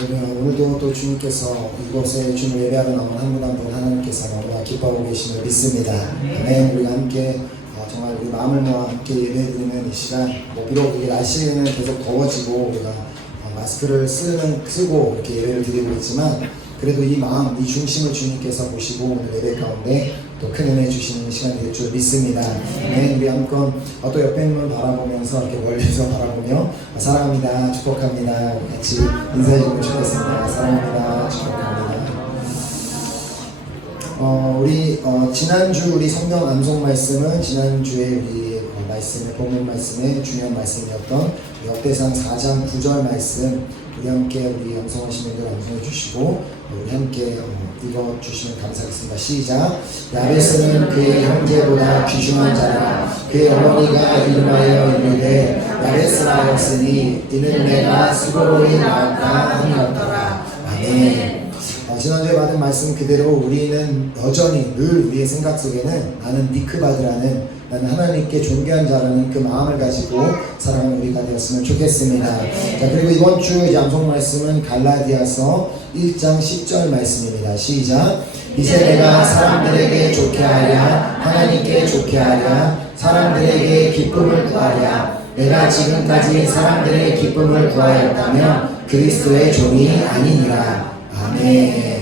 오늘도 또 주님께서 이곳에 주님 예배하러 나온 한 분 한 분 하나님께서 너무나 기뻐하고 계심을 믿습니다. 아멘. 우리가 함께 정말 우리 마음을 모아 함께 예배드리는 이 시간, 비록 이게 날씨는 계속 더워지고 우리가 마스크를 쓰고 이렇게 예배를 드리고 있지만 그래도 이 마음, 이 중심을 주님께서 보시고 오늘 예배 가운데 또 큰 은혜 주시는 시간이 될 줄 믿습니다. 네, 우리 한번 또 옆에 있는 분 바라보면서 이렇게 멀리서 바라보며 사랑합니다, 축복합니다. 같이 인사해 주면 좋겠습니다. 사랑합니다, 축복합니다. 우리 지난주 우리 성경 암송 말씀은 지난주에 우리 말씀의 본문 말씀의 중요한 말씀이었던 역대상 4장 9절 말씀 우리 함께 우리 암송하시는 분들 암송해 주시고 우리 함께 읽어주시면 감사하겠습니다. 시작. 야베스는 그의 형제보다 귀중한 자라 그의 어머니가 이름하여 이르되 야베스라였으니 이는 내가 수고로이 낳았다 함이었더라. 아멘. 지난주에 받은 말씀 그대로 우리는 여전히 늘 우리의 생각 속에는 나는 니크바드라는 나는 하나님께 존귀한 자라는 그 마음을 가지고 살아가는 우리가 되었으면 좋겠습니다. 자, 그리고 이번 주 이제 암송 말씀은 갈라디아서 1장 10절 말씀입니다. 시작. 이제 내가 사람들에게 좋게 하랴 하나님께 좋게 하랴 사람들에게 기쁨을 구하랴 내가 지금까지 사람들의 기쁨을 구하였다면 그리스도의 종이 아니니라. 아멘.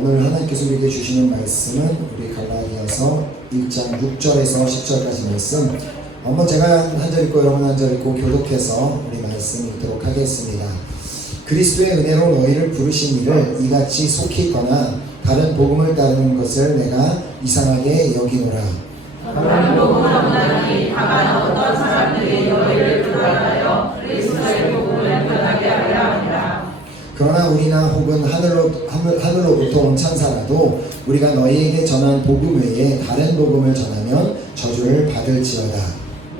오늘 하나님께서 우리에게 주시는 말씀은 우리 갈라디아서 1장 6절에서 10절까지 말씀 한번 제가 한 절 읽고 여러분 한 절 읽고 교독해서 우리 말씀 읽도록 하겠습니다. 그리스도의 은혜로 너희를 부르신 이를 이같이 속히 떠나 다른 복음을 따르는 것을 내가 이상하게 여기노라. 다른 복음을 없나니 다만 어떤 사람들이 너희를 불안하여 그리스도의 복음을 변하게 하려 합니다. 그러나 우리나 혹은 하늘로부터 온 천사라도 우리가 너희에게 전한 복음 외에 다른 복음을 전하면 저주를 받을지어다.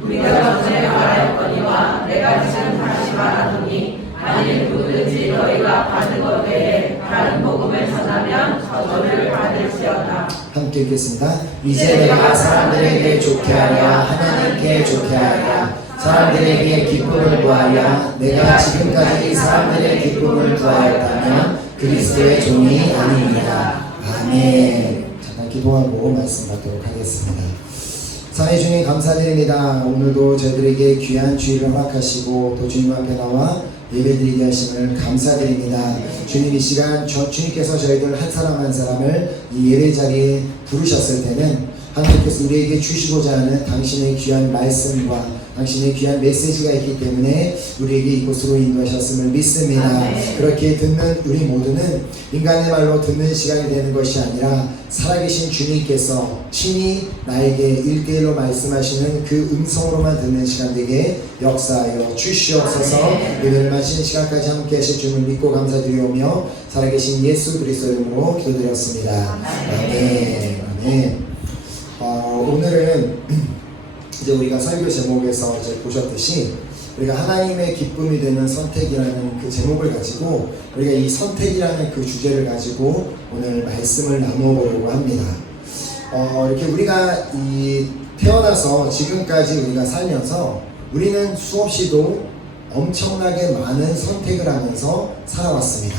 우리가 전에 말하였거니와 내가 지금 다시 말하노니 만일 누구든지 너희가 받은 것 외에 다른 복음을 전하면 저주를 받을지어다. 함께 읽겠습니다. 이제 내가 사람들에게 좋게 하랴 하나님께 좋게 하랴 사람들에게 기쁨을 구하랴 내가 지금까지 사람들의 기쁨을 구하였다면 그리스도의 종이 아니니라. 아멘. 잠깐 기도하고 말씀 받도록 하겠습니다. 사랑의 주님 감사드립니다. 오늘도 저희들에게 귀한 주일을 허락하시고 또 주님 앞에 나와 예배드리게 하심을 감사드립니다. 주님 이 시간 주님께서 저희들 한 사람 한 사람을 이 예배 자리에 부르셨을 때는 하나님께서 우리에게 주시고자 하는 당신의 귀한 말씀과 당신의 귀한 메시지가 있기 때문에 우리에게 이곳으로 인도하셨음을 믿습니다. 그렇게 듣는 우리 모두는 인간의 말로 듣는 시간이 되는 것이 아니라 살아계신 주님께서 친히 나에게 1대1로 말씀하시는 그 음성으로만 듣는 시간 되게 역사하여 주시옵소서. 예배를 마치는 시간까지 함께 하실 줄을 믿고 감사드리오며 살아계신 예수 그리스도 이름으로 기도드렸습니다. 아멘. 아멘. 오늘은 이제 우리가 설교 제목에서 이제 보셨듯이 우리가 하나님의 기쁨이 되는 선택이라는 그 제목을 가지고 우리가 이 선택이라는 그 주제를 가지고 오늘 말씀을 나누어 보려고 합니다. 이렇게 우리가 태어나서 지금까지 우리가 살면서 우리는 수없이도 엄청나게 많은 선택을 하면서 살아왔습니다.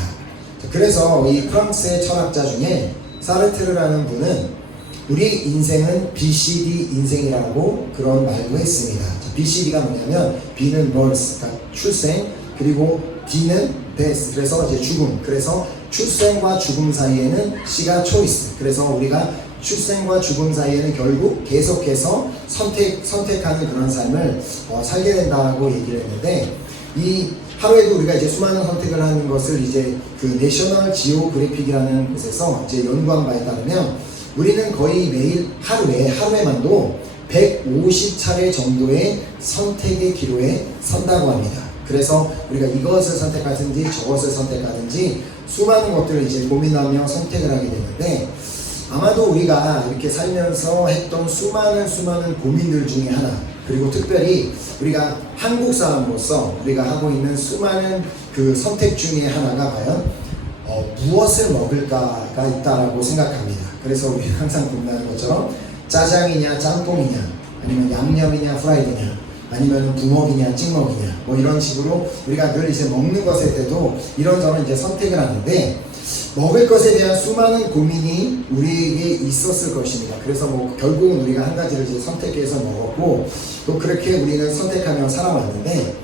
그래서 이 프랑스의 철학자 중에 사르트르라는 분은 우리 인생은 BCD 인생이라고 그런 말도 했습니다. BCD가 뭐냐면 B는 birth, 그러니까 출생, 그리고 D는 death, 그래서 이제 죽음. 그래서 출생과 죽음 사이에는 C가 choice. 그래서 우리가 출생과 죽음 사이에는 결국 계속해서 선택하는 그런 삶을 살게 된다고 얘기를 했는데 이 하루에도 우리가 이제 수많은 선택을 하는 것을 이제 그 내셔널 지오그래픽이라는 곳에서 이제 연구한 바에 따르면 우리는 거의 매일 하루에만도 150차례 정도의 선택의 기로에 선다고 합니다. 그래서 우리가 이것을 선택하든지 저것을 선택하든지 수많은 것들을 이제 고민하며 선택을 하게 되는데 아마도 우리가 이렇게 살면서 했던 수많은 고민들 중에 하나 그리고 특별히 우리가 한국 사람으로서 우리가 하고 있는 수많은 그 선택 중에 하나가 과연 무엇을 먹을까가 있다라고 생각합니다. 그래서 우리는 항상 고민하는 것처럼 짜장이냐 짬뽕이냐 아니면 양념이냐 프라이드냐 아니면 부먹이냐 찍먹이냐 뭐 이런 식으로 우리가 늘 이제 먹는 것에 대해도 이런저런 이제 선택을 하는데, 먹을 것에 대한 수많은 고민이 우리에게 있었을 것입니다. 그래서 뭐 결국은 우리가 한 가지를 이제 선택해서 먹었고, 또 그렇게 우리는 선택하며 살아왔는데,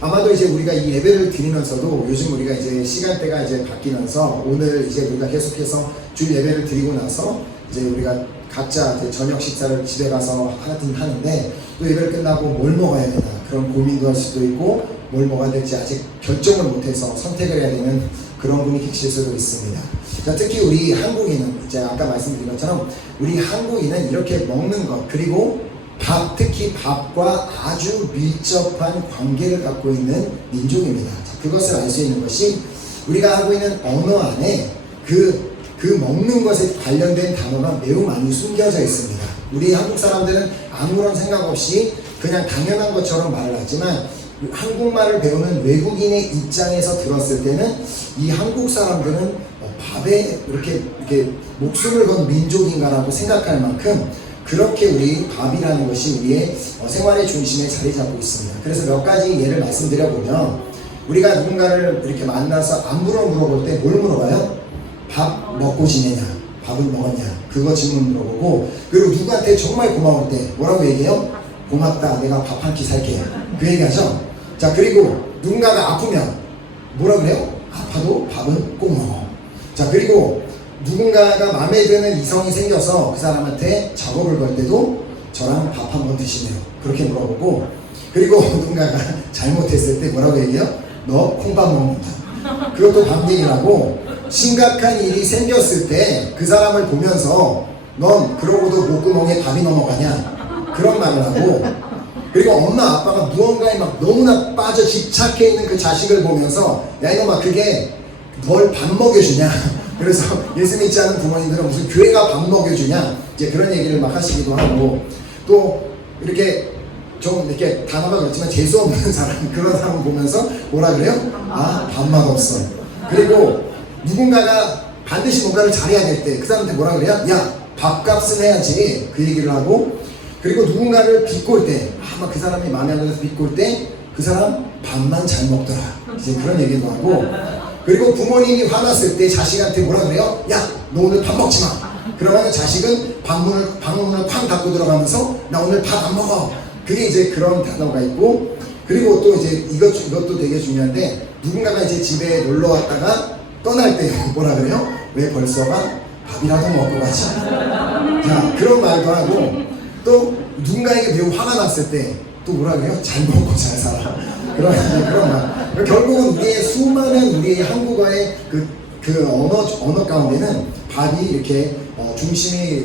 아마도 이제 우리가 이 예배를 드리면서도 요즘 우리가 이제 시간대가 이제 바뀌면서 오늘 이제 우리가 계속해서 주 예배를 드리고 나서 이제 우리가 각자 이제 저녁 식사를 집에 가서 하는데, 또 예배를 끝나고 뭘 먹어야 되나 그런 고민도 할 수도 있고, 뭘 먹어야 될지 아직 결정을 못해서 선택을 해야 되는 그런 분이 계실 수도 있습니다. 자, 특히 우리 한국인은 이제 아까 말씀드린 것처럼 우리 한국인은 이렇게 먹는 것, 그리고 밥, 특히 밥과 아주 밀접한 관계를 갖고 있는 민족입니다. 자, 그것을 알 수 있는 것이 우리가 하고 있는 언어 안에 그 먹는 것에 관련된 단어가 매우 많이 숨겨져 있습니다. 우리 한국 사람들은 아무런 생각 없이 그냥 당연한 것처럼 말을 하지만, 한국말을 배우는 외국인의 입장에서 들었을 때는 이 한국 사람들은 밥에 이렇게 목숨을 건 민족인가라고 생각할 만큼 그렇게 우리 밥이라는 것이 우리의 생활의 중심에 자리 잡고 있습니다. 그래서 몇 가지 예를 말씀드려보면, 우리가 누군가를 이렇게 만나서 안부를 물어볼 때 뭘 물어봐요? 밥 먹고 지내냐? 밥을 먹었냐? 그거 질문 물어보고, 그리고 누구한테 정말 고마울 때 뭐라고 얘기해요? 고맙다, 내가 밥 한 끼 살게. 그 얘기하죠? 자, 그리고 누군가가 아프면 뭐라 그래요? 아파도 밥은 꼭 먹어. 자, 그리고 누군가가 마음에 드는 이성이 생겨서 그 사람한테 작업을 걸 때도 저랑 밥 한번 드시네요. 그렇게 물어보고, 그리고 누군가가 잘못했을 때 뭐라고 얘기해요? 너 콩밥 먹는다. 그것도 밥 얘기라고, 심각한 일이 생겼을 때 그 사람을 보면서 넌 그러고도 목구멍에 밥이 넘어가냐? 그런 말을 하고, 그리고 엄마 아빠가 무언가에 막 너무나 빠져 집착해 있는 그 자식을 보면서 야 이놈아 그게 널 밥 먹여주냐? 그래서 예수 믿지 않은 부모님들은 무슨 교회가 밥 먹여주냐? 이제 그런 얘기를 막 하시기도 하고, 또 이렇게 좀 이렇게 단어가 그렇지만 재수 없는 사람, 그런 사람을 보면서 뭐라 그래요? 아, 밥맛 없어. 그리고 누군가가 반드시 뭔가를 잘해야 될 때 그 사람한테 뭐라 그래요? 야, 밥값은 해야지. 그 얘기를 하고, 그리고 누군가를 비꼴 때, 아마 그 사람이 마음에 안 들어서 비꼴 때 그 사람 밥만 잘 먹더라. 이제 그런 얘기도 하고, 그리고 부모님이 화났을 때 자식한테 뭐라 그래요? 야, 너 오늘 밥 먹지 마. 그러면 자식은 방문을 쾅 닫고 들어가면서 나 오늘 밥 안 먹어. 그게 이제 그런 단어가 있고, 그리고 또 이제 이것도 되게 중요한데, 누군가가 이제 집에 놀러 왔다가 떠날 때 뭐라 그래요? 왜 벌써가 밥이라도 먹고 가지? 자, 그런 말도 하고, 또 누군가에게 매우 화가 났을 때 또 뭐라 그래요? 잘 먹고 잘 살아. 그런 말. 결국은 우리의 수많은 우리의 한국어의 그 언어 가운데는 밥이 이렇게 중심이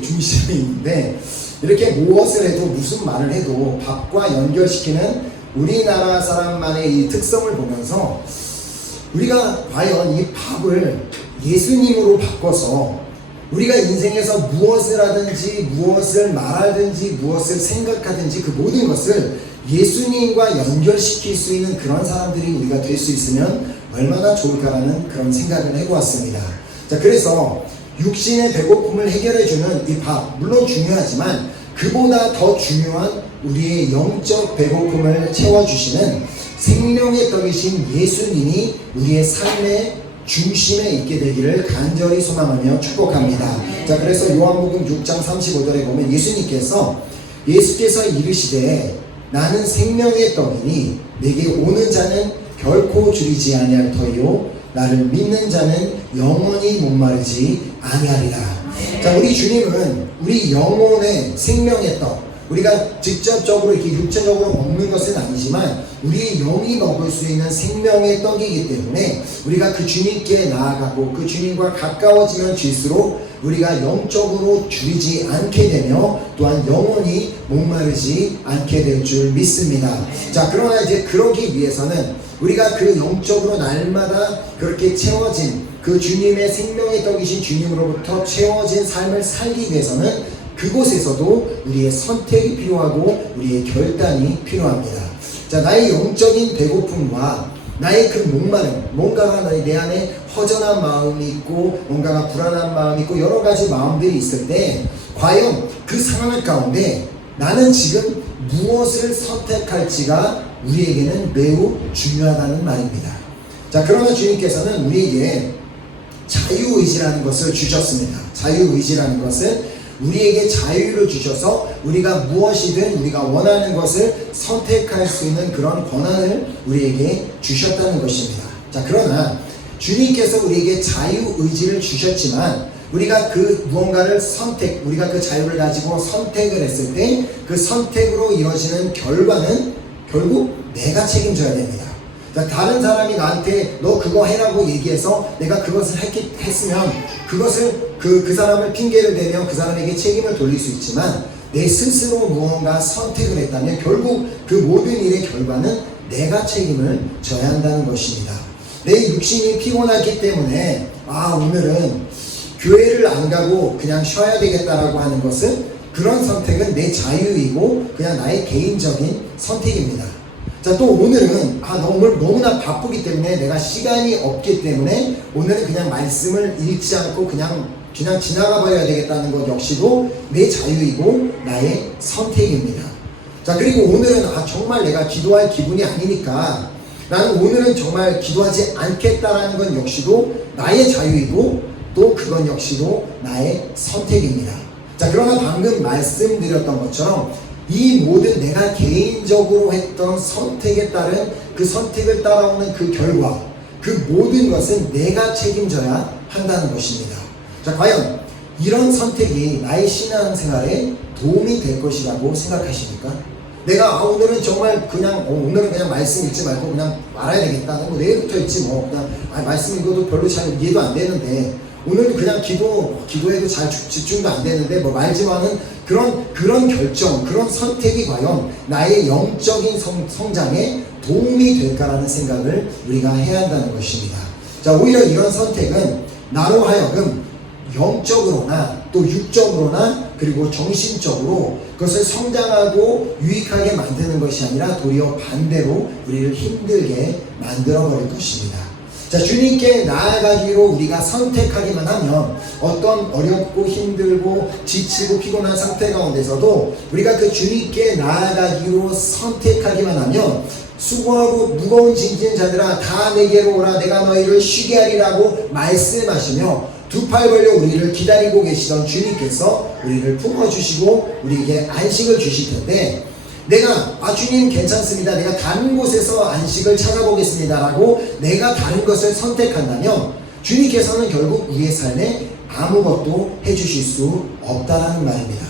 있는데, 이렇게 무엇을 해도 무슨 말을 해도 밥과 연결시키는 우리나라 사람만의 이 특성을 보면서, 우리가 과연 이 밥을 예수님으로 바꿔서 우리가 인생에서 무엇을 하든지 무엇을 말하든지 무엇을 생각하든지 그 모든 것을 예수님과 연결시킬 수 있는 그런 사람들이 우리가 될 수 있으면 얼마나 좋을까라는 그런 생각을 해보았습니다. 자, 그래서 육신의 배고픔을 해결해주는 이 밥, 물론 중요하지만 그보다 더 중요한 우리의 영적 배고픔을 채워주시는 생명의 떡이신 예수님이 우리의 삶의 중심에 있게 되기를 간절히 소망하며 축복합니다. 자, 그래서 요한복음 6장 35절에 보면 예수께서 이르시되 나는 생명의 떡이니 내게 오는 자는 결코 줄이지 아니할 터이요 나를 믿는 자는 영원히 목마르지 아니하리라. 자, 우리 주님은 우리 영혼의 생명의 떡, 우리가 직접적으로 이렇게 육체적으로 먹는 것은 아니지만 우리 영이 먹을 수 있는 생명의 떡이기 때문에 우리가 그 주님께 나아가고 그 주님과 가까워지면 질수록 우리가 영적으로 줄이지 않게 되며 또한 영원히 목마르지 않게 될 줄 믿습니다. 자, 그러나 이제 그러기 위해서는 우리가 그 영적으로 날마다 그렇게 채워진 그 주님의 생명의 떡이신 주님으로부터 채워진 삶을 살기 위해서는 그곳에서도 우리의 선택이 필요하고 우리의 결단이 필요합니다. 자, 나의 영적인 배고픔과 나의 그 목마름, 뭔가가 내 안에 허전한 마음이 있고 뭔가가 불안한 마음이 있고 여러 가지 마음들이 있을 때 과연 그 상황 가운데 나는 지금 무엇을 선택할지가 우리에게는 매우 중요하다는 말입니다. 자, 그러나 주님께서는 우리에게 자유의지라는 것을 주셨습니다. 자유의지라는 것은 우리에게 자유를 주셔서 우리가 무엇이든 우리가 원하는 것을 선택할 수 있는 그런 권한을 우리에게 주셨다는 것입니다. 자, 그러나 주님께서 우리에게 자유의지를 주셨지만 우리가 그 무언가를 우리가 그 자유를 가지고 선택을 했을 때 그 선택으로 이루어지는 결과는 결국 내가 책임져야 됩니다. 다른 사람이 나한테 너 그거 해라고 얘기해서 내가 그것을 했으면 그것을 그 사람을 핑계를 대며 그 사람에게 책임을 돌릴 수 있지만 내 스스로 무언가 선택을 했다면 결국 그 모든 일의 결과는 내가 책임을 져야 한다는 것입니다. 내 육신이 피곤하기 때문에 오늘은 교회를 안 가고 그냥 쉬어야 되겠다라고 하는 것은 그런 선택은 내 자유이고 그냥 나의 개인적인 선택입니다. 자, 또 오늘은 너무나 바쁘기 때문에 내가 시간이 없기 때문에 오늘은 그냥 말씀을 읽지 않고 그냥 지나가 버려야 되겠다는 것 역시도 내 자유이고 나의 선택입니다. 자, 그리고 오늘은 정말 내가 기도할 기분이 아니니까 나는 오늘은 정말 기도하지 않겠다라는 건 역시도 나의 자유이고 또 그건 역시도 나의 선택입니다. 자, 그러나 방금 말씀드렸던 것처럼 이 모든 내가 개인적으로 했던 선택에 따른 그 선택을 따라오는 그 결과, 그 모든 것은 내가 책임져야 한다는 것입니다. 자, 과연 이런 선택이 나의 신앙생활에 도움이 될 것이라고 생각하십니까? 내가 오늘은 정말 오늘은 그냥 말씀 읽지 말고 그냥 말아야 되겠다. 내일부터 읽지 그냥 말씀 읽어도 별로 잘 이해도 안 되는데 오늘도 그냥 기도해도 잘 집중도 안 되는데 말지만은 그런 결정, 그런 선택이 과연 나의 영적인 성장에 도움이 될까라는 생각을 우리가 해야 한다는 것입니다. 자, 오히려 이런 선택은 나로 하여금 영적으로나 또 육적으로나 그리고 정신적으로 그것을 성장하고 유익하게 만드는 것이 아니라 도리어 반대로 우리를 힘들게 만들어 버릴 것입니다. 자, 주님께 나아가기로 우리가 선택하기만 하면 어떤 어렵고 힘들고 지치고 피곤한 상태 가운데서도 우리가 그 주님께 나아가기로 선택하기만 하면 수고하고 무거운 짐진 자들아 다 내게로 오라 내가 너희를 쉬게 하리라고 말씀하시며 두 팔 벌려 우리를 기다리고 계시던 주님께서 우리를 품어주시고 우리에게 안식을 주실 텐데 내가 주님 괜찮습니다. 내가 다른 곳에서 안식을 찾아보겠습니다 라고 내가 다른 것을 선택한다면 주님께서는 결국 우리의 삶에 아무것도 해주실 수 없다라는 말입니다.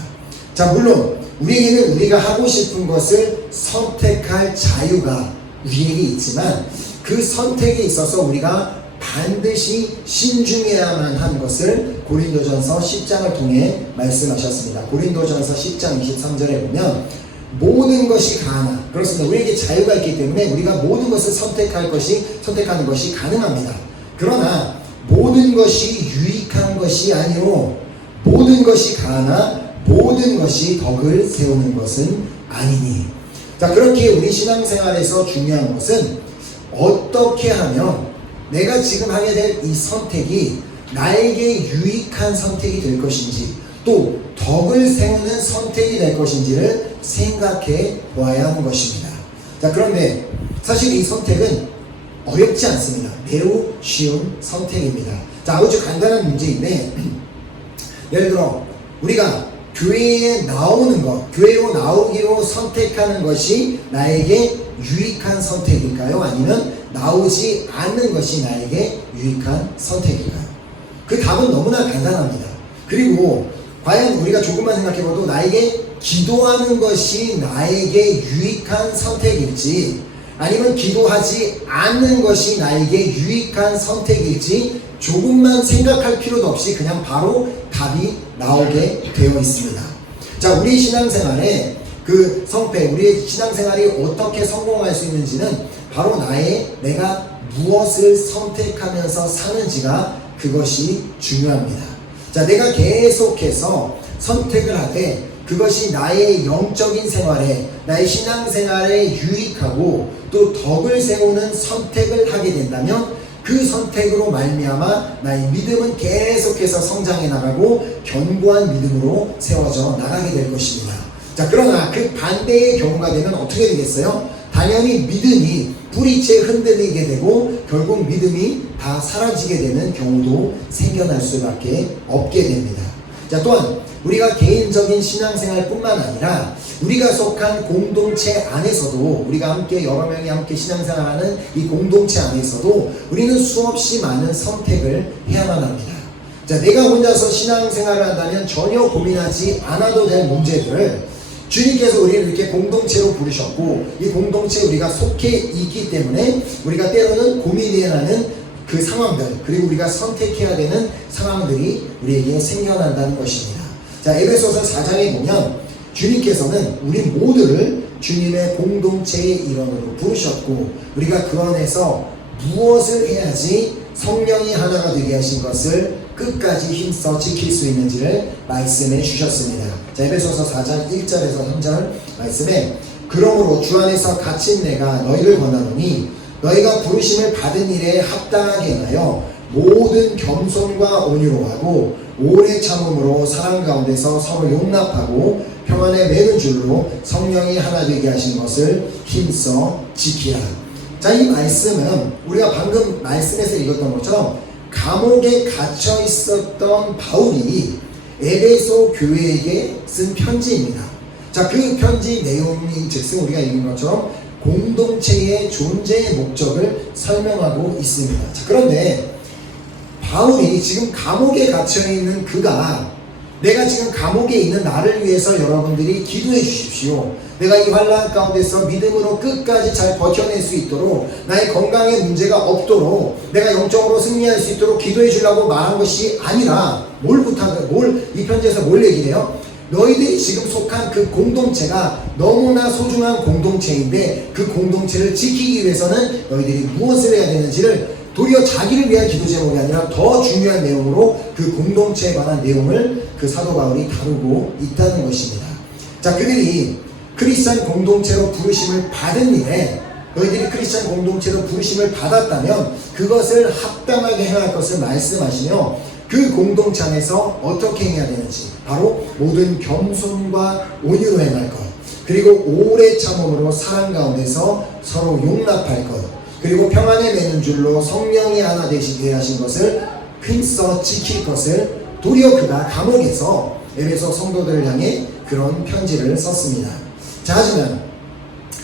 자, 물론 우리에게는 우리가 하고 싶은 것을 선택할 자유가 우리에게 있지만 그 선택에 있어서 우리가 반드시 신중해야만 한 것을 고린도전서 10장을 통해 말씀하셨습니다. 고린도전서 10장 23절에 보면 모든 것이 가하나 그렇습니다. 우리에게 자유가 있기 때문에 우리가 모든 것을 선택하는 것이 가능합니다. 그러나 모든 것이 유익한 것이 아니오 모든 것이 가하나 모든 것이 덕을 세우는 것은 아니니. 자, 그렇게 우리 신앙생활에서 중요한 것은 어떻게 하면 내가 지금 하게 될 이 선택이 나에게 유익한 선택이 될 것인지 또 덕을 세우는 선택이 될 것인지를 생각해 보아야 하는 것입니다. 자, 그런데 사실 이 선택은 어렵지 않습니다. 매우 쉬운 선택입니다. 자, 아주 간단한 문제인데 예를 들어 우리가 교회에 나오는 것, 교회로 나오기로 선택하는 것이 나에게 유익한 선택일까요? 아니면 나오지 않는 것이 나에게 유익한 선택일까요? 그 답은 너무나 간단합니다. 그리고 과연 우리가 조금만 생각해봐도 나에게 기도하는 것이 나에게 유익한 선택일지 아니면 기도하지 않는 것이 나에게 유익한 선택일지 조금만 생각할 필요도 없이 그냥 바로 답이 나오게 되어 있습니다. 자, 우리 신앙생활에 그 성패, 우리의 신앙생활이 어떻게 성공할 수 있는지는 바로 내가 무엇을 선택하면서 사는지가 그것이 중요합니다. 자, 내가 계속해서 선택을 하되 그것이 나의 영적인 생활에, 나의 신앙생활에 유익하고 또 덕을 세우는 선택을 하게 된다면 그 선택으로 말미암아 나의 믿음은 계속해서 성장해 나가고 견고한 믿음으로 세워져 나가게 될 것입니다. 자, 그러나 그 반대의 경우가 되면 어떻게 되겠어요? 당연히 믿음이 뿌리채 흔들리게 되고 결국 믿음이 다 사라지게 되는 경우도 생겨날 수밖에 없게 됩니다. 자, 또한 우리가 개인적인 신앙생활뿐만 아니라 우리가 속한 공동체 안에서도 우리가 함께 여러 명이 함께 신앙생활하는 이 공동체 안에서도 우리는 수없이 많은 선택을 해야만 합니다. 자, 내가 혼자서 신앙생활을 한다면 전혀 고민하지 않아도 될 문제들을 주님께서 우리를 이렇게 공동체로 부르셨고 이 공동체에 우리가 속해 있기 때문에 우리가 때로는 고민해야 하는 그 상황들 그리고 우리가 선택해야 되는 상황들이 우리에게 생겨난다는 것입니다. 자, 에베소서 4장에 보면 주님께서는 우리 모두를 주님의 공동체의 일원으로 부르셨고 우리가 그 안에서 무엇을 해야지 성령이 하나가 되게 하신 것을 끝까지 힘써 지킬 수 있는지를 말씀해 주셨습니다. 자, 에베소서 4장 1절에서 3절 말씀에 그러므로 주 안에서 갇힌 내가 너희를 권하노니 너희가 부르심을 받은 일에 합당하게 하여 모든 겸손과 온유로 하고 오래 참음으로 사랑 가운데서 서로 용납하고 평안에 매는 줄로 성령이 하나 되게 하신 것을 힘써 지키라. 자, 이 말씀은 우리가 방금 말씀에서 읽었던 것처럼 감옥에 갇혀 있었던 바울이 에베소 교회에게 쓴 편지입니다. 자, 그 편지 내용인 즉슨 우리가 읽은 것처럼 공동체의 존재의 목적을 설명하고 있습니다. 자, 그런데 바울이 지금 감옥에 갇혀 있는 그가 내가 지금 감옥에 있는 나를 위해서 여러분들이 기도해 주십시오. 내가 이 환난 가운데서 믿음으로 끝까지 잘 버텨낼 수 있도록 나의 건강에 문제가 없도록 내가 영적으로 승리할 수 있도록 기도해 주려고 말한 것이 아니라 이 편지에서 뭘 얘기해요? 너희들이 지금 속한 그 공동체가 너무나 소중한 공동체인데 그 공동체를 지키기 위해서는 너희들이 무엇을 해야 되는지를 도리어 자기를 위한 기도 제목이 아니라 더 중요한 내용으로 그 공동체에 관한 내용을 그 사도 바울이 다루고 있다는 것입니다. 자, 그들이 크리스찬 공동체로 부르심을 받은 일에 너희들이 크리스찬 공동체로 부르심을 받았다면 그것을 합당하게 행할 것을 말씀하시며 그 공동체 안에서 어떻게 행해야 되는지 바로 모든 겸손과 온유로 행할 것 그리고 오래 참음으로 사랑 가운데서 서로 용납할 것 그리고 평안에 매는 줄로 성령이 하나 되시게 하신 것을 힘써 지킬 것을 도리어 그가 감옥에서 에베소 성도들을 향해 그런 편지를 썼습니다. 자, 하지만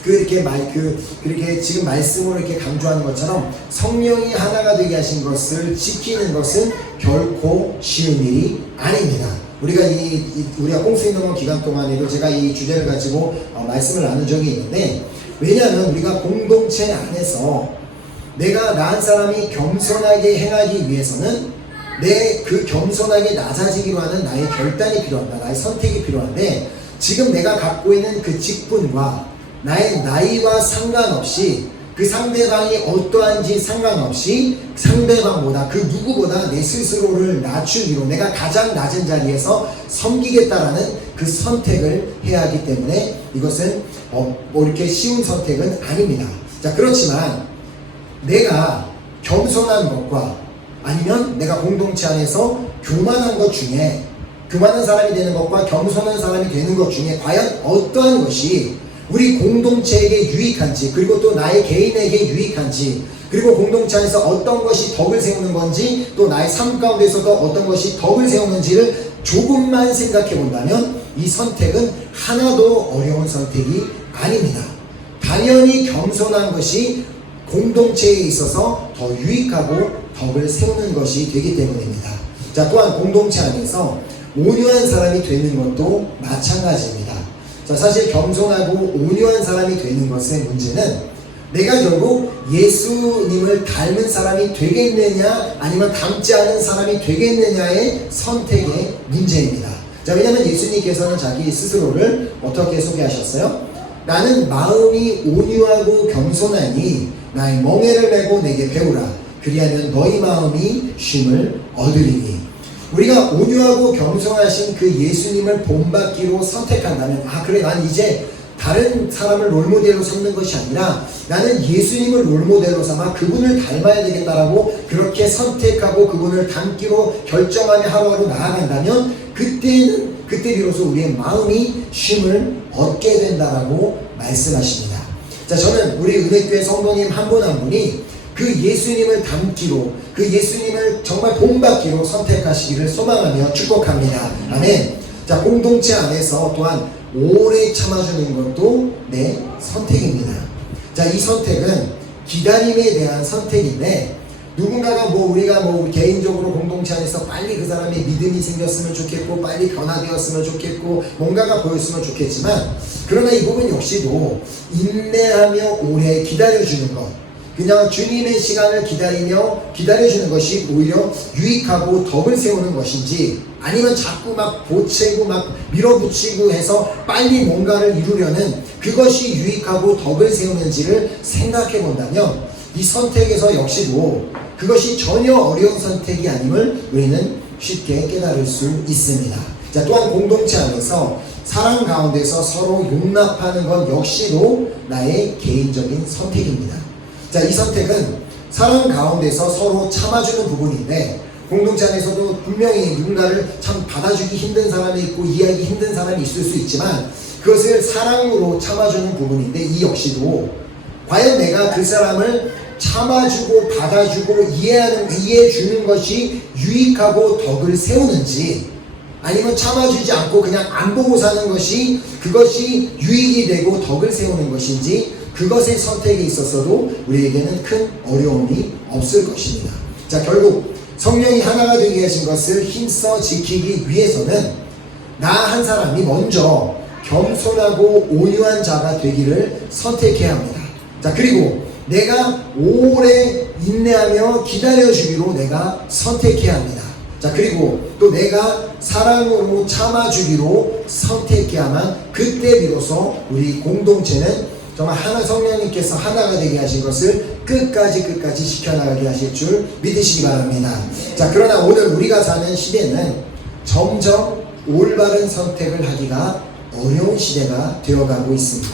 그렇게 지금 말씀으로 이렇게 강조하는 것처럼 성령이 하나가 되게 하신 것을 지키는 것은 결코 쉬운 일이 아닙니다. 우리가 꽁스인동원 기간 동안에도 제가 이 주제를 가지고 말씀을 나눈 적이 있는데 왜냐하면 우리가 공동체 안에서 내가 나한 사람이 겸손하게 행하기 위해서는 내 그 겸손하게 낮아지기로 하는 나의 결단이 필요합니다. 나의 선택이 필요한데 지금 내가 갖고 있는 그 직분과 나의 나이와 상관없이 그 상대방이 어떠한지 상관없이 상대방보다 그 누구보다 내 스스로를 낮추기로 내가 가장 낮은 자리에서 섬기겠다라는 그 선택을 해야 하기 때문에 이것은 이렇게 쉬운 선택은 아닙니다. 자, 그렇지만 내가 겸손한 것과 아니면 내가 공동체 안에서 교만한 것 중에 교만한 사람이 되는 것과 겸손한 사람이 되는 것 중에 과연 어떠한 것이 우리 공동체에게 유익한지 그리고 또 나의 개인에게 유익한지 그리고 공동체 안에서 어떤 것이 덕을 세우는 건지 또 나의 삶 가운데서도 어떤 것이 덕을 세우는지를 조금만 생각해 본다면 이 선택은 하나도 어려운 선택이 아닙니다. 당연히 겸손한 것이 공동체에 있어서 더 유익하고 덕을 세우는 것이 되기 때문입니다. 자, 또한 공동체 안에서 온유한 사람이 되는 것도 마찬가지입니다. 자, 사실 겸손하고 온유한 사람이 되는 것의 문제는 내가 결국 예수님을 닮은 사람이 되겠느냐 아니면 닮지 않은 사람이 되겠느냐의 선택의 문제입니다. 자, 왜냐하면 예수님께서는 자기 스스로를 어떻게 소개하셨어요? 나는 마음이 온유하고 겸손하니 나의 멍에를 메고 내게 배우라. 그리하면 너희 마음이 쉼을 얻으리니. 우리가 온유하고 겸손하신 그 예수님을 본받기로 선택한다면 그래 난 이제 다른 사람을 롤모델로 삼는 것이 아니라 나는 예수님을 롤모델로 삼아 그분을 닮아야 되겠다라고 그렇게 선택하고 그분을 닮기로 결정하며 하루하루 나아간다면 그때 비로소 우리의 마음이 쉼을 얻게 된다라고 말씀하십니다. 자, 저는 우리 은혜교회 성도님 한 분 한 분이 그 예수님을 닮기로, 그 예수님을 정말 본받기로 선택하시기를 소망하며 축복합니다. 아멘. 자, 공동체 안에서 또한 오래 참아주는 것도 내 선택입니다. 자, 이 선택은 기다림에 대한 선택인데, 누군가가 우리가 개인적으로 공동체 안에서 빨리 그 사람의 믿음이 생겼으면 좋겠고, 빨리 변화되었으면 좋겠고, 뭔가가 보였으면 좋겠지만, 그러나 이 부분 역시도 인내하며 오래 기다려주는 것, 그냥 주님의 시간을 기다려주는 것이 오히려 유익하고 덕을 세우는 것인지, 아니면 자꾸 막 보채고 막 밀어붙이고 해서 빨리 뭔가를 이루려는 그것이 유익하고 덕을 세우는지를 생각해 본다면, 이 선택에서 역시도 그것이 전혀 어려운 선택이 아님을 우리는 쉽게 깨달을 수 있습니다. 자, 또한 공동체 안에서 사랑 가운데서 서로 용납하는 것 역시도 나의 개인적인 선택입니다. 자, 이 선택은 사랑 가운데서 서로 참아주는 부분인데, 공동체 안에서도 분명히 누군가를 참 받아주기 힘든 사람이 있고 이해하기 힘든 사람이 있을 수 있지만, 그것을 사랑으로 참아주는 부분인데, 이 역시도 과연 내가 그 사람을 참아주고 받아주고 이해해주는 것이 유익하고 덕을 세우는지, 아니면 참아주지 않고 그냥 안 보고 사는 것이 그것이 유익이 되고 덕을 세우는 것인지, 그것의 선택에 있어서도 우리에게는 큰 어려움이 없을 것입니다. 자, 결국 성령이 하나가 되게 하신 것을 힘써 지키기 위해서는 나 한 사람이 먼저 겸손하고 온유한 자가 되기를 선택해야 합니다. 자, 그리고 내가 오래 인내하며 기다려주기로 내가 선택해야 합니다. 자, 그리고 또 내가 사랑으로 참아주기로 선택해야만 그때 비로소 우리 공동체는 정말 성령님께서 하나가 되게 하신 것을 끝까지 지켜나가게 하실 줄 믿으시기 바랍니다. 자, 그러나 오늘 우리가 사는 시대는 점점 올바른 선택을 하기가 어려운 시대가 되어가고 있습니다.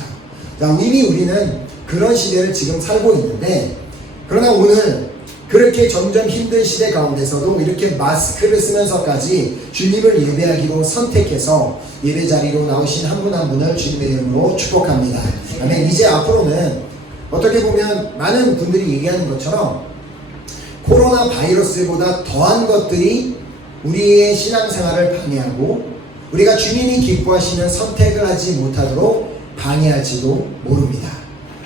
자, 이미 우리는 그런 시대를 지금 살고 있는데, 그러나 오늘 그렇게 점점 힘든 시대 가운데서도 이렇게 마스크를 쓰면서까지 주님을 예배하기로 선택해서 예배 자리로 나오신 한 분 한 분을 주님의 이름으로 축복합니다. 아멘. 이제 앞으로는 어떻게 보면 많은 분들이 얘기하는 것처럼 코로나 바이러스보다 더한 것들이 우리의 신앙생활을 방해하고 우리가 주님이 기뻐하시는 선택을 하지 못하도록 방해할지도 모릅니다.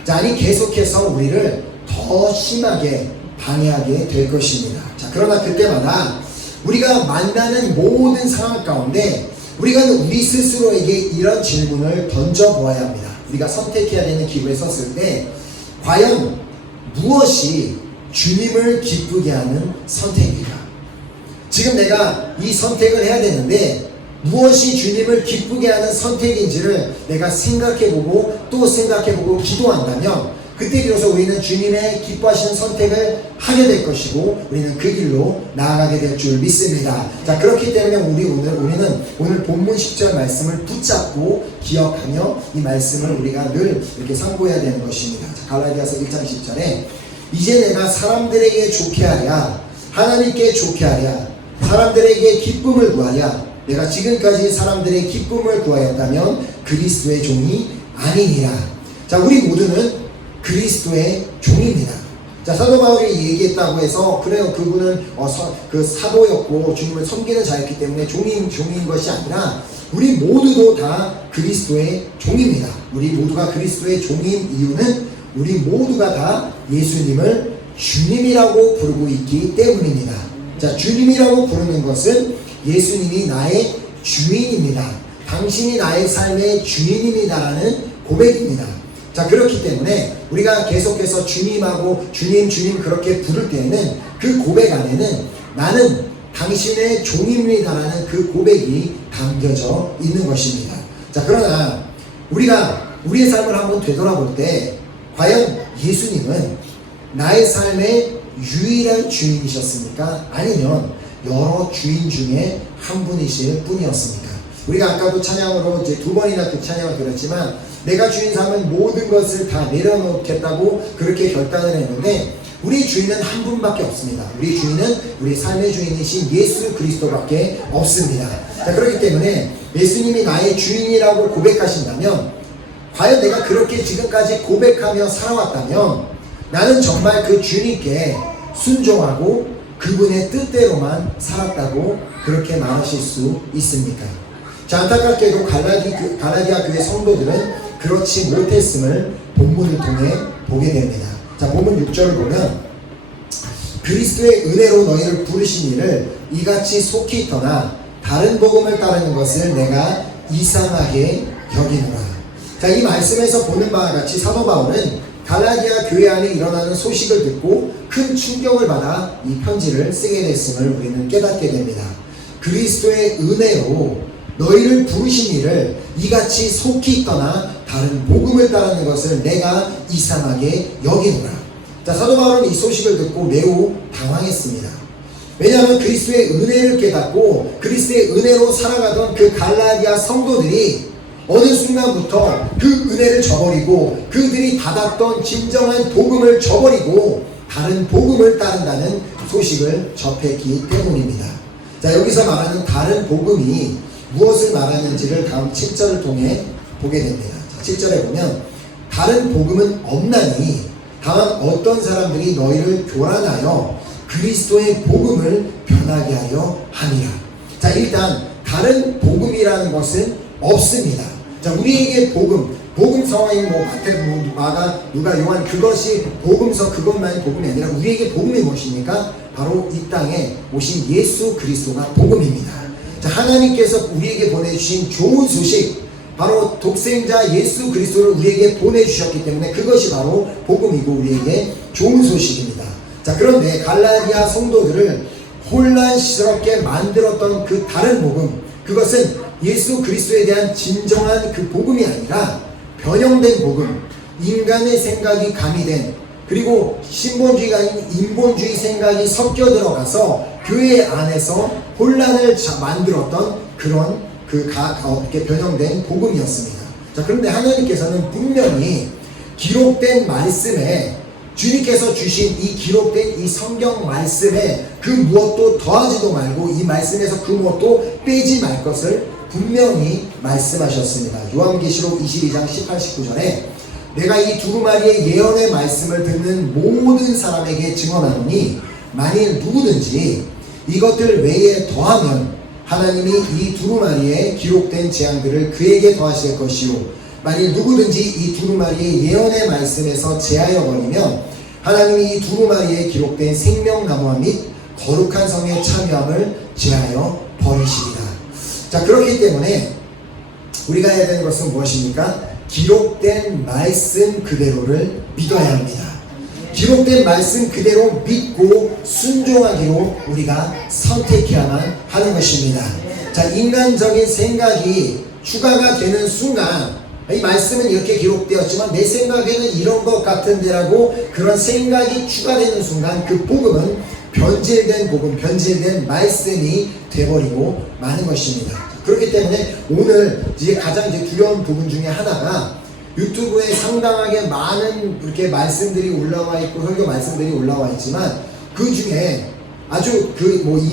자, 아니 계속해서 우리를 더 심하게 방해하게 될 것입니다. 자, 그러나 그때마다 우리가 만나는 모든 상황 가운데 우리가 우리 스스로에게 이런 질문을 던져보아야 합니다. 우리가 선택해야 되는 기로에 섰을 때 과연 무엇이 주님을 기쁘게 하는 선택입니까? 지금 내가 이 선택을 해야 되는데 무엇이 주님을 기쁘게 하는 선택인지를 내가 생각해보고 또 생각해보고 기도한다면 그때 비로소 우리는 주님의 기뻐하시는 선택을 하게 될 것이고 우리는 그 길로 나아가게 될 줄 믿습니다. 자, 그렇기 때문에 우리는 오늘 본문 10절 말씀을 붙잡고 기억하며 이 말씀을 우리가 늘 이렇게 상고해야 되는 것입니다. 자, 갈라디아서 1장 10절에 이제 내가 사람들에게 좋게 하랴 하나님께 좋게 하랴 사람들에게 기쁨을 구하랴 내가 지금까지 사람들의 기쁨을 구하였다면 그리스도의 종이 아니니라. 자, 우리 모두는 그리스도의 종입니다. 자, 사도 바울이 얘기했다고 해서 그래요, 그분은 그 사도였고 주님을 섬기는 자였기 때문에 종인 것이 아니라 우리 모두도 다 그리스도의 종입니다. 우리 모두가 그리스도의 종인 이유는 우리 모두가 다 예수님을 주님이라고 부르고 있기 때문입니다. 자, 주님이라고 부르는 것은 예수님이 나의 주인입니다. 당신이 나의 삶의 주인입니다라는 고백입니다. 자, 그렇기 때문에 우리가 계속해서 주님하고 주님 그렇게 부를 때에는 그 고백 안에는 나는 당신의 종입니다라는 그 고백이 담겨져 있는 것입니다. 자, 그러나 우리가 우리의 삶을 한번 되돌아볼 때 과연 예수님은 나의 삶의 유일한 주인이셨습니까? 아니면 여러 주인 중에 한 분이실 뿐이었습니까? 우리가 아까도 찬양으로 이제 두 번이나 그 찬양을 들었지만 내가 주인 삼은 모든 것을 다 내려놓겠다고 그렇게 결단을 했는데 우리 주인은 한 분밖에 없습니다. 우리 주인은 우리 삶의 주인이신 예수 그리스도밖에 없습니다. 자, 그렇기 때문에 예수님이 나의 주인이라고 고백하신다면 과연 내가 그렇게 지금까지 고백하며 살아왔다면 나는 정말 그 주님께 순종하고 그분의 뜻대로만 살았다고 그렇게 말하실 수 있습니까? 자, 안타깝게도 갈라디아 교회 성도들은 그렇지 못했음을 본문을 통해 보게 됩니다. 자, 본문 6절을 보면 그리스도의 은혜로 너희를 부르신 이를 이같이 속히 떠나 다른 복음을 따르는 것을 내가 이상하게 여기노라. 자, 이 말씀에서 보는 바와 같이 사도 바울은 갈라디아 교회 안에 일어나는 소식을 듣고 큰 충격을 받아 이 편지를 쓰게 됐음을 우리는 깨닫게 됩니다. 그리스도의 은혜로 너희를 부르신 이를 이같이 속히 떠나 다른 복음을 따르는 것을 내가 이상하게 여기노라. 자, 사도 바울은 이 소식을 듣고 매우 당황했습니다. 왜냐하면 그리스도의 은혜를 깨닫고 그리스도의 은혜로 살아가던 그 갈라디아 성도들이 어느 순간부터 그 은혜를 저버리고 그들이 받았던 진정한 복음을 저버리고 다른 복음을 따른다는 소식을 접했기 때문입니다. 자, 여기서 말하는 다른 복음이 무엇을 말하는지를 다음 7절을 통해 보게 됩니다. 자, 7절에 보면 다른 복음은 없나니 다만 어떤 사람들이 너희를 교란하여 그리스도의 복음을 변하게 하려 함이라. 자, 일단 다른 복음이라는 것은 없습니다. 자, 우리에게 복음서인 마태, 마가, 누가, 요한 그것이 복음서 그것만이 복음이 아니라 우리에게 복음이 무엇입니까? 바로 이 땅에 오신 예수 그리스도가 복음입니다. 자, 하나님께서 우리에게 보내주신 좋은 소식, 바로 독생자 예수 그리스도를 우리에게 보내주셨기 때문에 그것이 바로 복음이고 우리에게 좋은 소식입니다. 자, 그런데 갈라디아 성도들을 혼란스럽게 만들었던 그 다른 복음, 그것은 예수 그리스도에 대한 진정한 그 복음이 아니라 변형된 복음, 인간의 생각이 가미된, 그리고 신본주의가 아닌 인본주의 생각이 섞여 들어가서 교회 안에서 혼란을 만들었던 그런 이렇게 변형된 복음이었습니다. 자, 그런데 하나님께서는 분명히 기록된 말씀에, 주님께서 주신 이 기록된 이 성경 말씀에 그 무엇도 더하지도 말고 이 말씀에서 그 무엇도 빼지 말 것을 분명히 말씀하셨습니다. 요한계시록 22장 18, 19절에 내가 이 두루마리의 예언의 말씀을 듣는 모든 사람에게 증언하노니 만일 누구든지 이것들 외에 더하면 하나님이 이 두루마리에 기록된 재앙들을 그에게 더하실 것이요 만일 누구든지 이 두루마리의 예언의 말씀에서 제하여 버리면 하나님이 이 두루마리에 기록된 생명나무와 및 거룩한 성에 참여함을 제하여 버리시리라. 자, 그렇기 때문에 우리가 해야 되는 것은 무엇입니까? 기록된 말씀 그대로를 믿어야 합니다. 기록된 말씀 그대로 믿고 순종하기로 우리가 선택해야만 하는 것입니다. 자, 인간적인 생각이 추가가 되는 순간 이 말씀은 이렇게 기록되었지만 내 생각에는 이런 것 같은데라고 그런 생각이 추가되는 순간 그 복음은 변질된 복음, 변질된 말씀이 돼버리고 마는 것입니다. 그렇기 때문에 오늘 가장 두려운 부분 중에 하나가 유튜브에 상당하게 많은 이렇게 말씀들이 올라와 있고 설교 말씀들이 올라와 있지만 그 중에 아주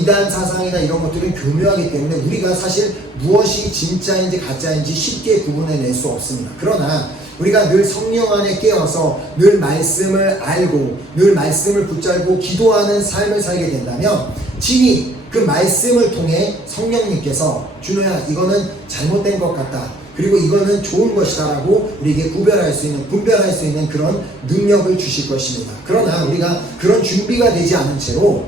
이단 사상이나 이런 것들은 교묘하기 때문에 우리가 사실 무엇이 진짜인지 가짜인지 쉽게 구분해낼 수 없습니다. 그러나 우리가 늘 성령 안에 깨어서 늘 말씀을 알고 늘 말씀을 붙잡고 기도하는 삶을 살게 된다면 진히 그 말씀을 통해 성령님께서 준호야 이거는 잘못된 것 같다, 그리고 이거는 좋은 것이다 라고 우리에게 분별할 수 있는 그런 능력을 주실 것입니다. 그러나 우리가 그런 준비가 되지 않은 채로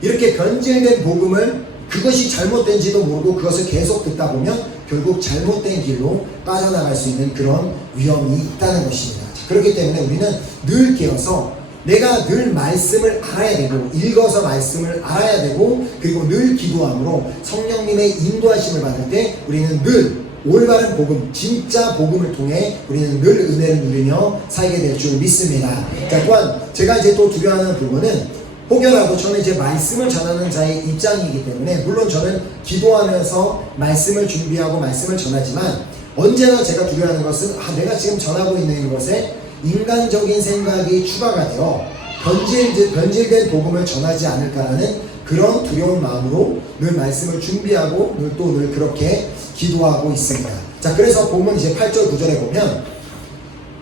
이렇게 변질된 복음을 그것이 잘못된지도 모르고 그것을 계속 듣다 보면 결국 잘못된 길로 빠져나갈 수 있는 그런 위험이 있다는 것입니다. 그렇기 때문에 우리는 늘 깨어서 내가 늘 말씀을 알아야 되고 읽어서 말씀을 알아야 되고 그리고 늘 기도함으로 성령님의 인도하심을 받을 때 우리는 늘 올바른 복음, 진짜 복음을 통해 우리는 늘 은혜를 누리며 살게 될 줄 믿습니다. 자, 또한 제가 이제 또 두려워하는 부분은 혹여라도 저는 이제 말씀을 전하는 자의 입장이기 때문에 물론 저는 기도하면서 말씀을 준비하고 말씀을 전하지만 언제나 제가 두려워하는 것은 내가 지금 전하고 있는 것에 인간적인 생각이 추가가 되어 변질된 복음을 전하지 않을까라는 그런 두려운 마음으로 늘 말씀을 준비하고 늘 그렇게 기도하고 있습니다. 자, 그래서 보면 이제 8절 9절에 보면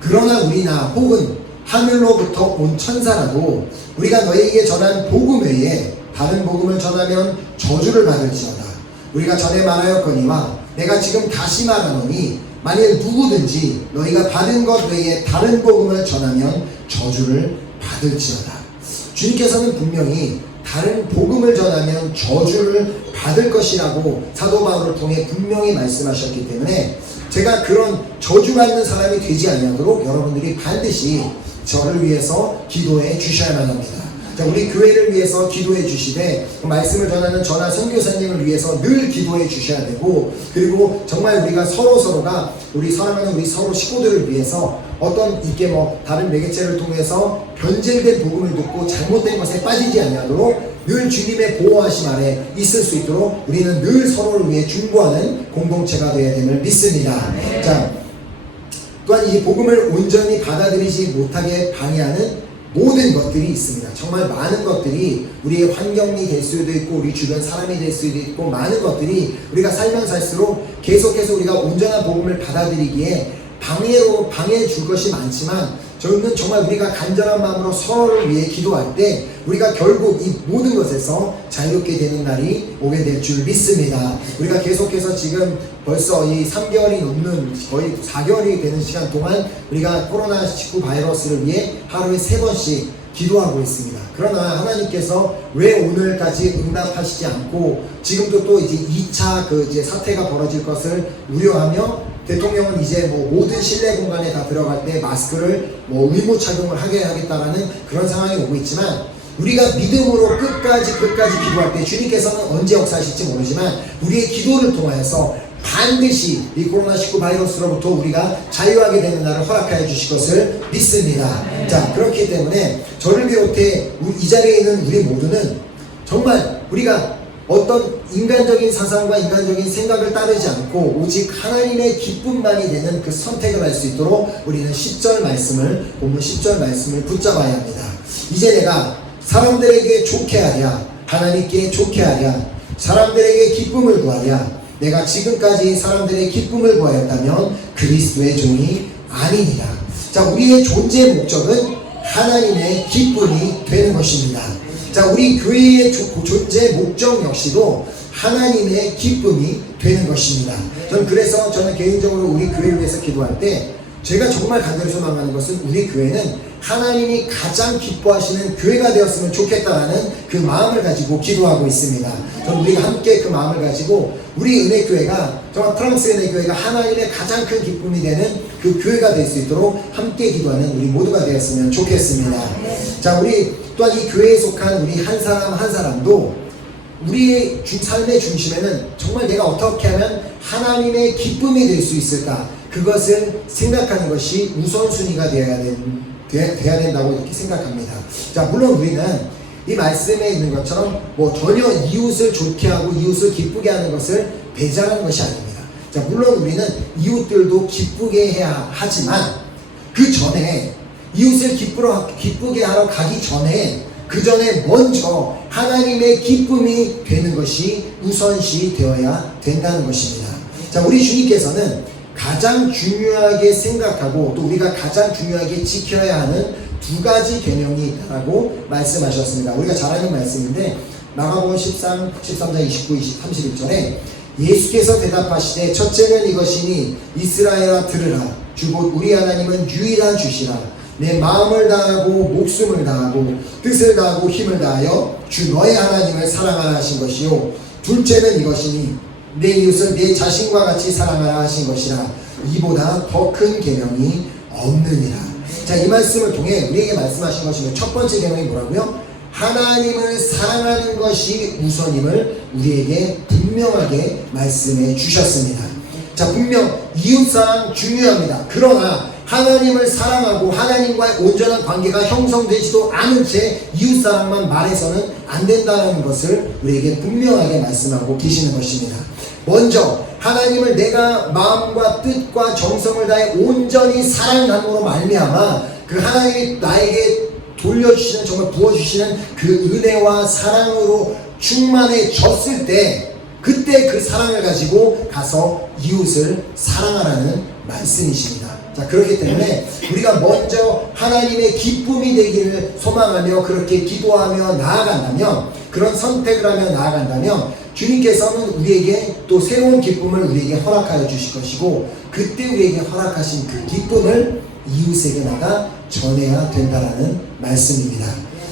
그러나 우리나 혹은 하늘로부터 온 천사라도 우리가 너희에게 전한 복음 외에 다른 복음을 전하면 저주를 받을지어다. 우리가 전에 말하였거니와 내가 지금 다시 말하노니 만일 누구든지 너희가 받은 것 외에 다른 복음을 전하면 저주를 받을지어다. 주님께서는 분명히 다른 복음을 전하면 저주를 받을 것이라고 사도 바울을 통해 분명히 말씀하셨기 때문에 제가 그런 저주받는 사람이 되지 아니하도록 여러분들이 반드시 저를 위해서 기도해 주셔야만 합니다. 자, 우리 교회를 위해서 기도해 주시되 말씀을 전하는 저나 선교사님을 위해서 늘 기도해 주셔야 되고, 그리고 정말 우리가 서로가 우리 사랑하는 우리 서로 식구들을 위해서 어떤 이게 다른 매개체를 통해서 변질된 복음을 듣고 잘못된 것에 빠지지 아니하도록 늘 주님의 보호하심 아래 있을 수 있도록 우리는 늘 서로를 위해 중보하는 공동체가 되어야 됨을 믿습니다. 자, 또한 이 복음을 온전히 받아들이지 못하게 방해하는 모든 것들이 있습니다. 정말 많은 것들이 우리의 환경이 될 수도 있고 우리 주변 사람이 될 수도 있고 많은 것들이 우리가 살면 살수록 계속해서 우리가 온전한 복음을 받아들이기에 방해해 줄 것이 많지만 저는 정말 우리가 간절한 마음으로 서로를 위해 기도할 때 우리가 결국 이 모든 것에서 자유롭게 되는 날이 오게 될 줄 믿습니다. 우리가 계속해서 지금 벌써 이 3개월이 넘는 거의 4개월이 되는 시간 동안 우리가 코로나19 바이러스를 위해 하루에 3번씩 기도하고 있습니다. 그러나 하나님께서 왜 오늘까지 응답하시지 않고 지금도 또 이제 2차 이제 사태가 벌어질 것을 우려하며 대통령은 이제 모든 실내 공간에 다 들어갈 때 마스크를 의무 착용을 하게 하겠다라는 그런 상황이 오고 있지만 우리가 믿음으로 끝까지 기도할 때 주님께서는 언제 역사하실지 모르지만 우리의 기도를 통하여서 반드시 이 코로나19 바이러스로부터 우리가 자유하게 되는 날을 허락하여 주실 것을 믿습니다. 자, 그렇기 때문에 저를 비롯해 이 자리에 있는 우리 모두는 정말 우리가 어떤 인간적인 사상과 인간적인 생각을 따르지 않고 오직 하나님의 기쁨만이 되는 그 선택을 할 수 있도록 우리는 10절 말씀을 본문 10절 말씀을 붙잡아야 합니다. 이제 내가 사람들에게 좋게 하랴 하나님께 좋게 하랴 사람들에게 기쁨을 구하랴 내가 지금까지 사람들의 기쁨을 구하였다면 그리스도의 종이 아니니라. 자, 우리의 존재 목적은 하나님의 기쁨이 되는 것입니다. 자, 우리 교회의 존재 목적 역시도 하나님의 기쁨이 되는 것입니다. 저는 개인적으로 우리 교회를 위해서 기도할 때 제가 정말 간절히 소망하는 것은 우리 교회는 하나님이 가장 기뻐하시는 교회가 되었으면 좋겠다라는 그 마음을 가지고 기도하고 있습니다. 저는 우리가 함께 그 마음을 가지고 우리 은혜교회가 정말 프랑스 은혜교회가 하나님의 가장 큰 기쁨이 되는 그 교회가 될 수 있도록 함께 기도하는 우리 모두가 되었으면 좋겠습니다. 자, 우리 또한 이 교회에 속한 우리 한 사람 한 사람도 우리의 삶의 중심에는 정말 내가 어떻게 하면 하나님의 기쁨이 될 수 있을까, 그것을 생각하는 것이 우선순위가 되어야 된다고 이렇게 생각합니다. 자, 물론 우리는 이 말씀에 있는 것처럼 전혀 이웃을 좋게 하고 이웃을 기쁘게 하는 것을 배제하는 것이 아닙니다. 자, 물론 우리는 이웃들도 기쁘게 해야 하지만 그 전에 이웃을 기쁘게 하러 가기 전에 그 전에 먼저 하나님의 기쁨이 되는 것이 우선시 되어야 된다는 것입니다. 자, 우리 주님께서는 가장 중요하게 생각하고 또 우리가 가장 중요하게 지켜야 하는 두 가지 계명이 있다고 말씀하셨습니다. 우리가 잘 아는 말씀인데 마가복음 13장 29, 31절에 예수께서 대답하시되 첫째는 이것이니 이스라엘아 들으라 주곧 우리 하나님은 유일한 주시라 내 마음을 다하고 목숨을 다하고 뜻을 다하고 힘을 다하여 주 너의 하나님을 사랑하라 하신 것이요 둘째는 이것이니 내 이웃을 내 자신과 같이 사랑하라 하신 것이라 이보다 더 큰 계명이 없느니라. 자, 이 말씀을 통해 우리에게 말씀하신 것이면 첫 번째 계명이 뭐라고요? 하나님을 사랑하는 것이 우선임을 우리에게 분명하게 말씀해 주셨습니다. 자, 분명 이웃사랑 중요합니다. 그러나 하나님을 사랑하고 하나님과의 온전한 관계가 형성되지도 않은 채 이웃사랑만 말해서는 안 된다는 것을 우리에게 분명하게 말씀하고 계시는 것입니다. 먼저 하나님을 내가 마음과 뜻과 정성을 다해 온전히 사랑함으로 말미암아 그 하나님이 나에게 돌려주시는, 정말 부어주시는 그 은혜와 사랑으로 충만해졌을 때, 그때 그 사랑을 가지고 가서 이웃을 사랑하라는 말씀이십니다. 자, 그렇기 때문에 우리가 먼저 하나님의 기쁨이 되기를 소망하며 그렇게 기도하며 나아간다면, 그런 선택을 하며 나아간다면 주님께서는 우리에게 또 새로운 기쁨을 우리에게 허락하여 주실 것이고, 그때 우리에게 허락하신 그 기쁨을 이웃에게 나가 전해야 된다라는 말씀입니다.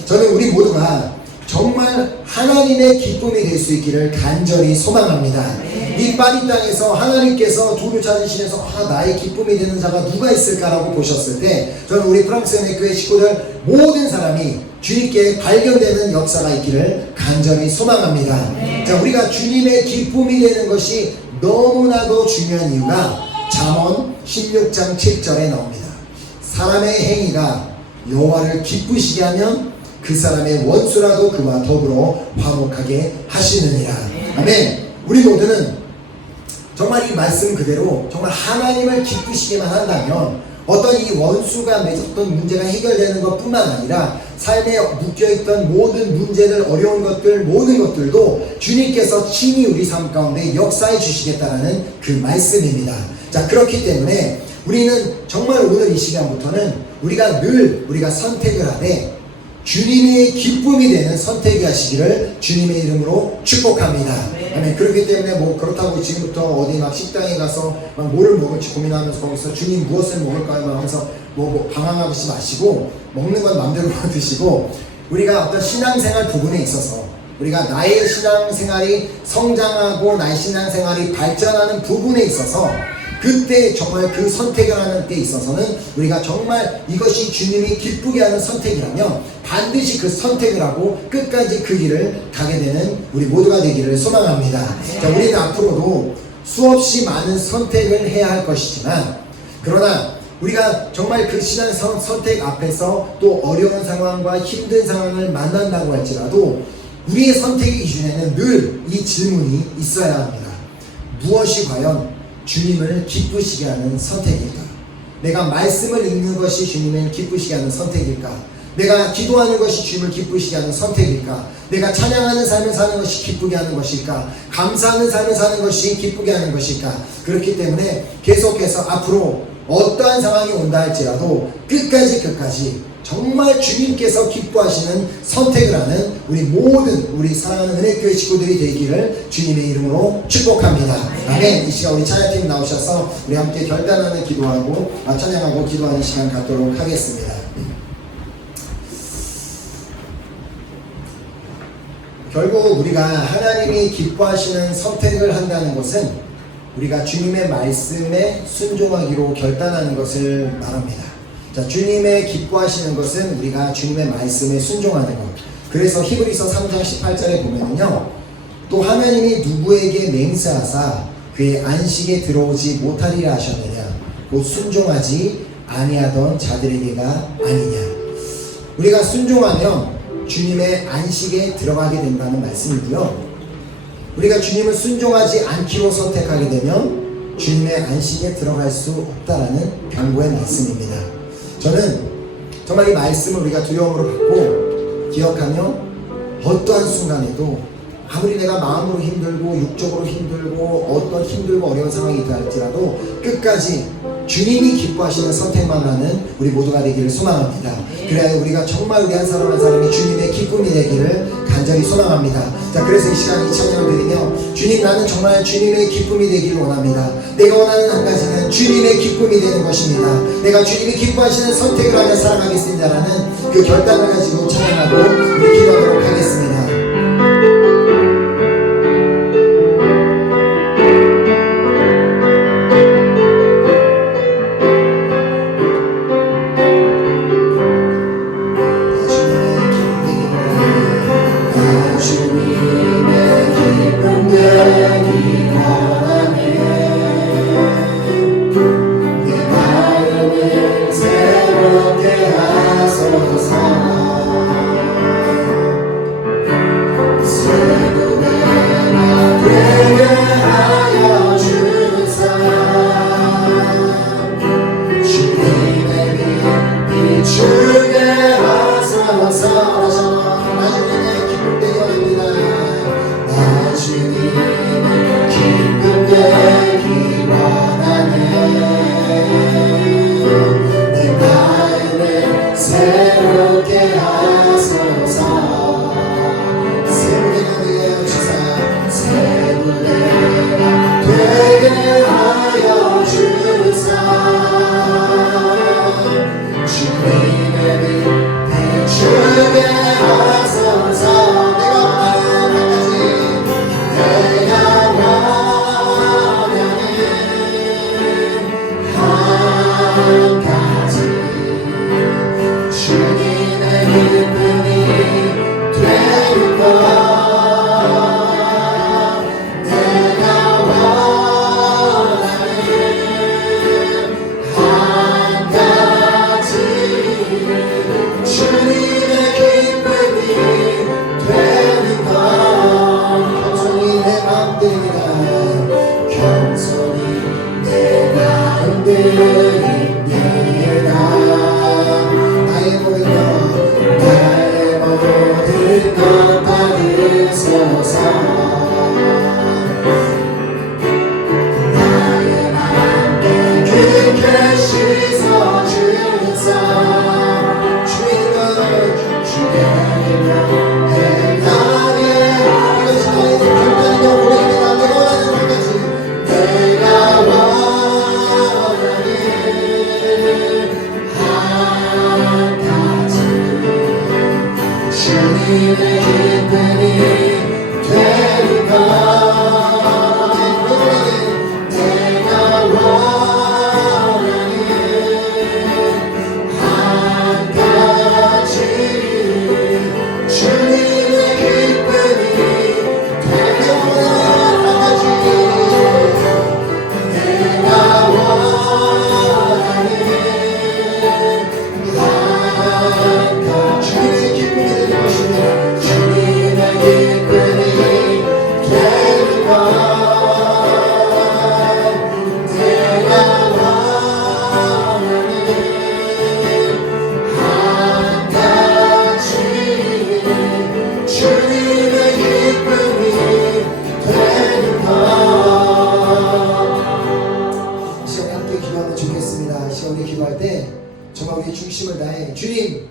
저는 우리 모두가 정말 하나님의 기쁨이 될 수 있기를 간절히 소망합니다. 이 파리 땅에서 하나님께서 둘을 찾으시면서 나의 기쁨이 되는 자가 누가 있을까라고 보셨을 때, 저는 우리 프랑스 연합교회 식구들 모든 사람이 주님께 발견되는 역사가 있기를 간절히 소망합니다. 자, 우리가 주님의 기쁨이 되는 것이 너무나도 중요한 이유가 잠언 16장 7절에 나옵니다. 사람의 행위가 여호와를 기쁘시게 하면 그 사람의 원수라도 그와 더불어 화목하게 하시느니라. 아멘. 우리 모두는 정말 이 말씀 그대로 정말 하나님을 기쁘시게만 한다면 어떤 이 원수가 맺었던 문제가 해결되는 것뿐만 아니라 삶에 묶여있던 모든 문제들, 어려운 것들, 모든 것들도 주님께서 친히 우리 삶 가운데 역사해 주시겠다라는 그 말씀입니다. 자, 그렇기 때문에 우리는 정말 오늘 이 시간부터는 우리가 선택을 하되 주님의 기쁨이 되는 선택이 하시기를 주님의 이름으로 축복합니다. 아멘. 그렇기 때문에 그렇다고 지금부터 어디 막 식당에 가서 막 뭐를 먹을지 고민하면서 거기서 주님 무엇을 먹을까요? 막 하면서 방황하지 마시고 먹는 건 마음대로 드시고, 우리가 어떤 신앙생활 부분에 있어서 우리가 나의 신앙생활이 성장하고 나의 신앙생활이 발전하는 부분에 있어서 그때 정말 그 선택을 하는 때 있어서는 우리가 정말 이것이 주님이 기쁘게 하는 선택이라면 반드시 그 선택을 하고 끝까지 그 길을 가게 되는 우리 모두가 되기를 소망합니다. 자, 우리는 앞으로도 수없이 많은 선택을 해야 할 것이지만, 그러나 우리가 정말 그 신앙 선택 앞에서 또 어려운 상황과 힘든 상황을 만난다고 할지라도 우리의 선택의 기준에는 늘 이 질문이 있어야 합니다. 무엇이 과연 주님을 기쁘시게 하는 선택일까? 내가 말씀을 읽는 것이 주님을 기쁘시게 하는 선택일까? 내가 기도하는 것이 주님을 기쁘시게 하는 선택일까? 내가 찬양하는 삶을 사는 것이 기쁘게 하는 것일까? 감사하는 삶을 사는 것이 기쁘게 하는 것일까? 그렇기 때문에 계속해서 앞으로 어떠한 상황이 온다 할지라도 끝까지 정말 주님께서 기뻐하시는 선택을 하는 우리 사랑하는 은혜교회 식구들이 되기를 주님의 이름으로 축복합니다. 아멘. 이 시간 우리 찬양팀 나오셔서 우리 함께 결단하는 기도하고 찬양하고 기도하는 시간 갖도록 하겠습니다. 결국 우리가 하나님이 기뻐하시는 선택을 한다는 것은 우리가 주님의 말씀에 순종하기로 결단하는 것을 말합니다. 자, 주님의 기뻐하시는 것은 우리가 주님의 말씀에 순종하는 것. 그래서 히브리서 3장 18절에 보면은요, 또 하나님이 누구에게 맹세하사 그의 안식에 들어오지 못하리라 하셨느냐, 곧 순종하지 아니하던 자들에게가 아니냐. 우리가 순종하면 주님의 안식에 들어가게 된다는 말씀이고요, 우리가 주님을 순종하지 않기로 선택하게 되면 주님의 안식에 들어갈 수 없다라는 경고의 말씀입니다. 저는 정말 이 말씀을 우리가 두려움으로 받고 기억하며 어떠한 순간에도 아무리 내가 마음으로 힘들고 육적으로 힘들고 어떤 힘들고 어려운 상황이 있다 할지라도 끝까지 주님이 기뻐하시는 선택만 하는 우리 모두가 되기를 소망합니다. 그래야 우리가 정말 우리 한 사람 한 사람이 주님의 기쁨이 되기를 간절히 소망합니다. 자, 그래서 이 시간 이 찬양을 드리며 주님, 나는 정말 주님의 기쁨이 되기를 원합니다. 내가 원하는 한 가지는 주님의 기쁨이 되는 것입니다. 내가 주님이 기뻐하시는 선택을 하며 살아가겠습니다라는 그 결단을 가지고 찬양하고 우리 기도하도록 하겠습니다. 새롭게 하소서. 비추게 하소서. 다시 한번 나주님의 기쁨 되기 원합니다. 나주님의 기쁨 되기 원하네. 내 마음을 새롭게 하소서. 새 노래가 되게 하여 주사. 새 노래가 되게 하여 주사. 주님의 빛 비추게 하소서. 내가 원하는 한 가지 주님의 기쁨이 되는 것. 내가 원하는 한 가지 주님의 기쁨이 되는 것. 겸손히 내 마음 드립니다. 겸손히 내 마음 드립니다. 나의 모든 것 받으소서. 나의 맘에 깊게 씻어주사. 주의 것 주의 것 나의 이것이 너의 결단이며 고백입니다. 내가 원하는 한 가지. 내가 원하는 한 가지 주님의 기쁨이 되는 것. 내가 원하는 한 가지 주님의 기쁨이 되는 한 가지. 내가 원하는 한 가지 주님의 기쁨이 되는 것입니다. 주님의 기쁨이 되는 것. 내가 원하는 한 가지 주님의 기쁨이 되는 것. 이 시간에 함께 기도하면 좋겠습니다. 이 시간에 기도할 때 정말 우리 중심을 다해 주님,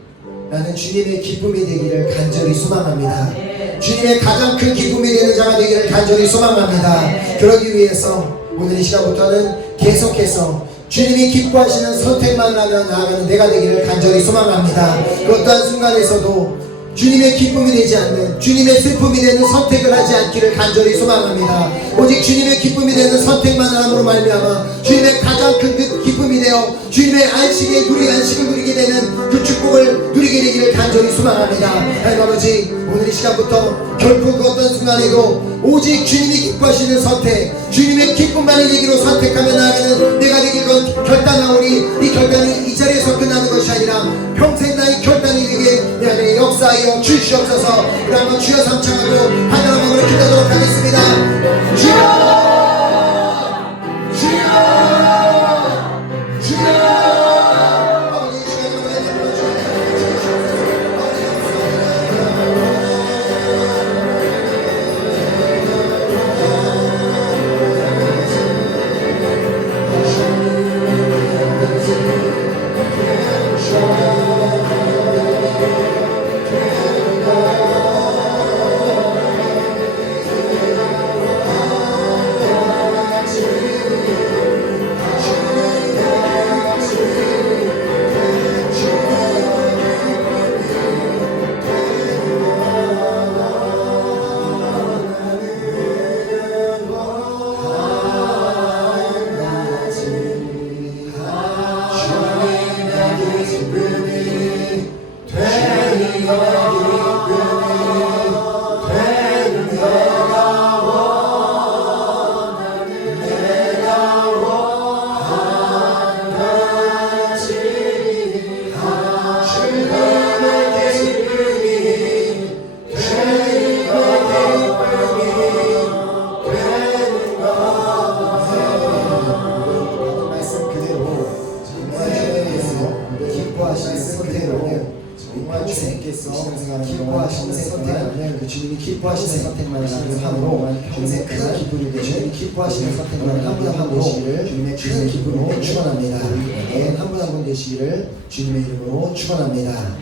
나는 주님의 기쁨이 되기를 간절히 소망합니다. 주님의 가장 큰 기쁨이 되는 자가 되기를 간절히 소망합니다. 그러기 위해서 오늘 이 시간부터는 계속해서 주님이 기뻐하시는 선택만 하며 나아가는 내가 되기를 간절히 소망합니다. 그 어떠한 순간에서도 주님의 기쁨이 되지 않는, 주님의 슬픔이 되는 선택을 하지 않기를 간절히 소망합니다. 오직 주님의 기쁨이 되는 선택만 함으로 말미암아 주님의 가장 큰 그 기쁨이 되어 주님의 안식을 누리게 되는 그 축복을 누리게 되기를 간절히 소망합니다. 하나님 아버지, 오늘 이 시간부터 결코 그 어떤 순간에도 오직 주님이 기뻐하시는 선택, 주님의 기쁨만을 얘기로 선택하며 나아가는 내가 되길 결단하오니 이 결단이 이 자리에서 끝나는 것이 아니라 평생 나의 결단이 되게 내 안에 역사하여 주시옵소서. 우리 한번 주여 삼창하고 하나님 마음으로 기도하도록 하겠습니다. 주여, 주여, 주여. 선택으로 정말 주님께서 기뻐하시는 선택을 그 주님이 기뻐하시는 선택만 하므로 평생 큰 기쁨이 되시는 기뻐하시는 선택만 한 분 한 분 되시기를 주님의 큰 기쁨으로 축원합니다. 한 분 한 분 되시기를 주님의 이름으로 축원합니다.